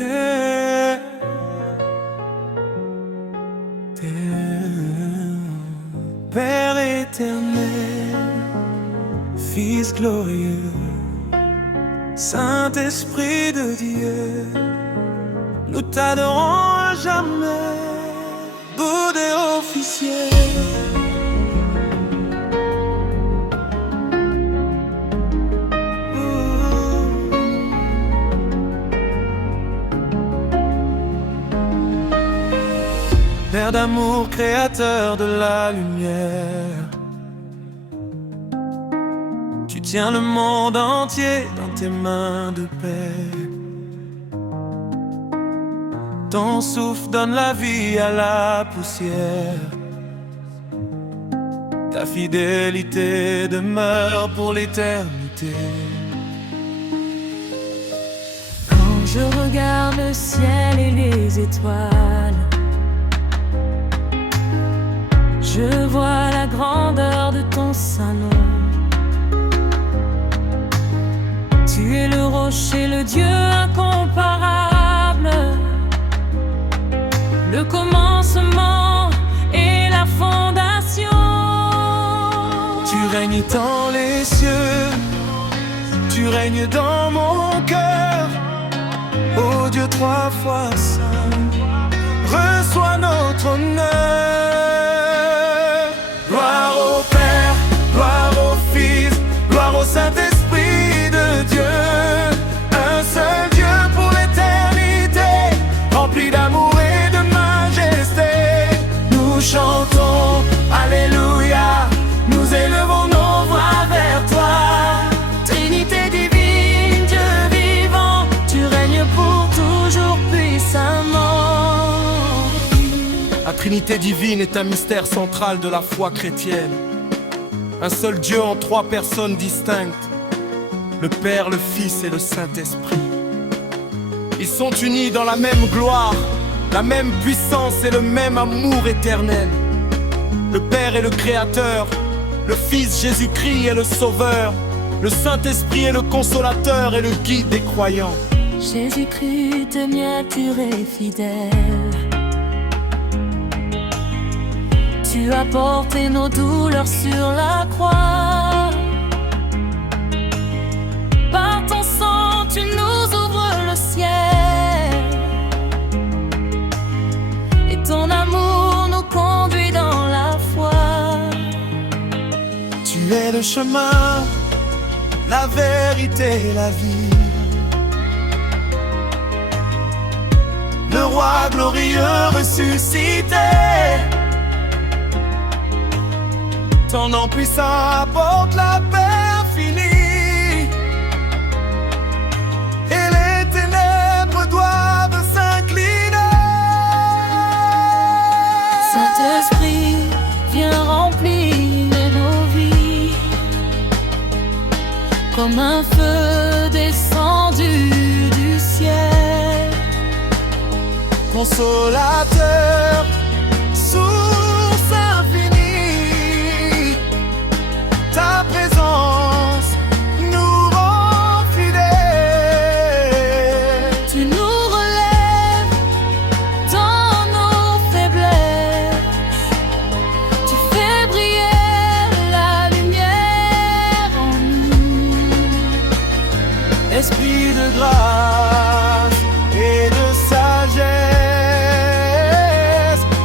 Eh, Père éternel, Fils glorieux, Saint-Esprit de Dieu, nous t'adorons à jamais, Bouddha officiel. Père d'amour, créateur de la lumière, tu tiens le monde entier dans tes mains de paix. Ton souffle donne la vie à la poussière. Ta fidélité demeure pour l'éternité. Quand je regarde le ciel et les étoiles, je vois la grandeur de ton saint nom. Tu es le rocher, le Dieu incomparable, le commencement et la fondation. Tu règnes dans les cieux, tu règnes dans mon cœur. Ô Dieu trois fois saint, reçois notre honneur. Gloire au Père, gloire au Fils, gloire au Saint-Esprit de Dieu. Un seul Dieu pour l'éternité, rempli d'amour et de majesté. Nous chantons, Alléluia, nous élevons nos voix vers toi. Trinité divine, Dieu vivant, tu règnes pour toujours puissamment. La Trinité divine est un mystère central de la foi chrétienne. Un seul Dieu en trois personnes distinctes, le Père, le Fils et le Saint-Esprit. Ils sont unis dans la même gloire, la même puissance et le même amour éternel. Le Père est le Créateur, le Fils Jésus-Christ est le Sauveur, le Saint-Esprit est le Consolateur et le guide des croyants. Jésus-Christ, miniature et fidèle, tu as porté nos douleurs sur la croix. Par ton sang, tu nous ouvres le ciel, et ton amour nous conduit dans la foi. Tu es le chemin, la vérité et la vie. Le roi glorieux ressuscité. Ton nom puissant apporte la paix infinie. Et les ténèbres doivent s'incliner. Saint-Esprit, viens remplir nos vies, comme un feu descendu du ciel. Consolateur, source infinie, ta présence nous rend fidèles. Tu nous relèves dans nos faiblesses, tu fais briller la lumière en nous. Esprit de grâce et de sagesse,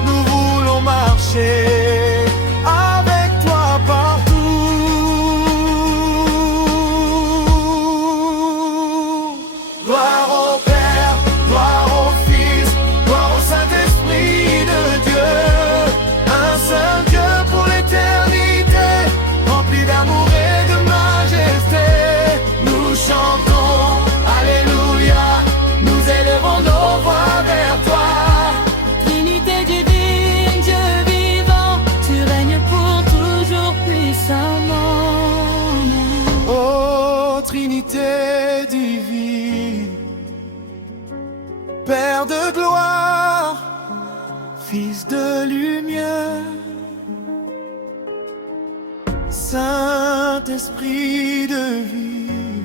nous voulons marcher avec toi partout. Gloire au Père, gloire au Fils, gloire au Saint-Esprit de Dieu. Un seul Dieu pour l'éternité, rempli d'amour et de majesté. Nous chantons, Alléluia, nous élevons nos voix vers toi. Trinité divine, Dieu vivant, tu règnes pour toujours puissamment. Ô Trinité divine, Père de gloire, Fils de lumière, Saint-Esprit de vie,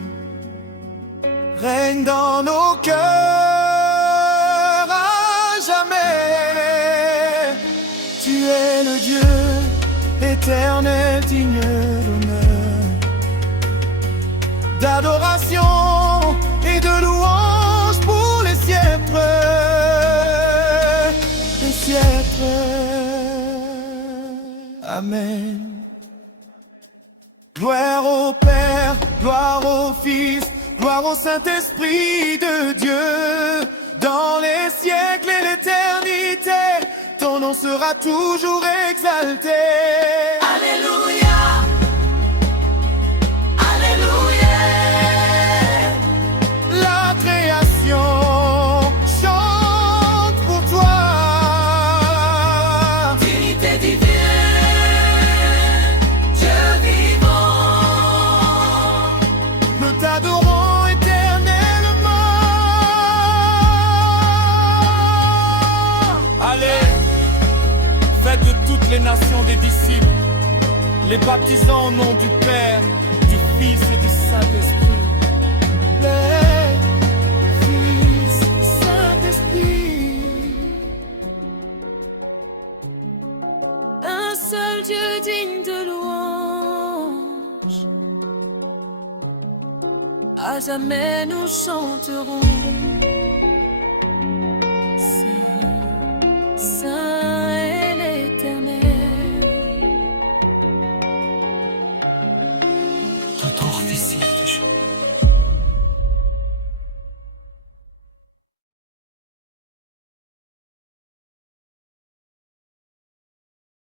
règne dans nos cœurs. éternel digne d'honneur, d'adoration et de louange pour les siècles, les siècles. Amen. Gloire au Père, gloire au Fils, gloire au Saint-Esprit de Dieu. Dans les siècles et l'éternité, ton nom sera toujours exalté. Alléluia, Alléluia. La création chante pour toi. Trinité divine, Dieu vivant. Nous t'adorons éternellement. Allez, faites de toutes les nations des disciples, les baptisant au nom du Père, du Fils et du Saint-Esprit. Père, Fils, Saint-Esprit. Un seul Dieu digne de louange. À jamais nous chanterons.